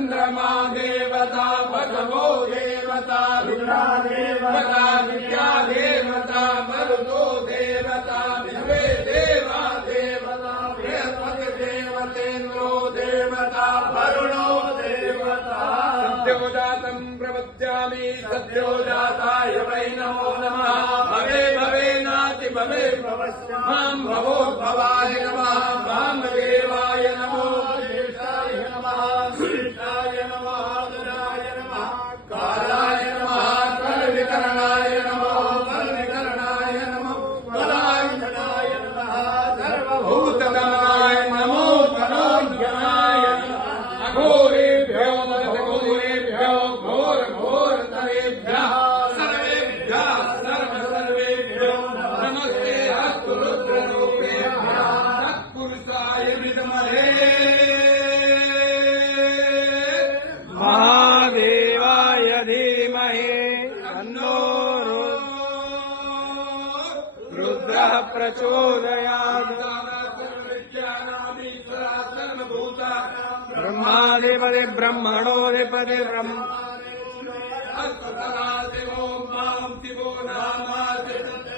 चंद्रमा देवता भगवो देवता रुद्रा देवता विद्या देवता मरुतो देवता विश्वे देवा देवता बृहस्पति देवतेन्द्रो देवता वरुणो देवता सद्योजातं प्रपद्यामि सद्योजाताय वै नमो नमः भवे भवे नाति भवे मां भवोद्भवाय नमः मां देवाय नमो देशाय नमः श्रीशाय नमः गणाय नमः कालाय नमः कलविकरणाय नमः कलविकरणाय नमः कलाञ्जनाय नमः सर्वभूतगणाय नमो धनञ्जनाय अघोरेभ्यो घोरेभ्यो घोर घोरतरेभ्यः सर्वेभ्यः सर्वेभ्यो नमस्ते अस्तु रुद्ररूपेभ्यः तत्पुरुषाय विद्महे महादेवाय धीमहि तन्नो रुद्रः प्रचोदयात् ब्रह्माधिपति ब्रह्मणोऽधिपति ब्रह्म शिवो नाम शिवो नाम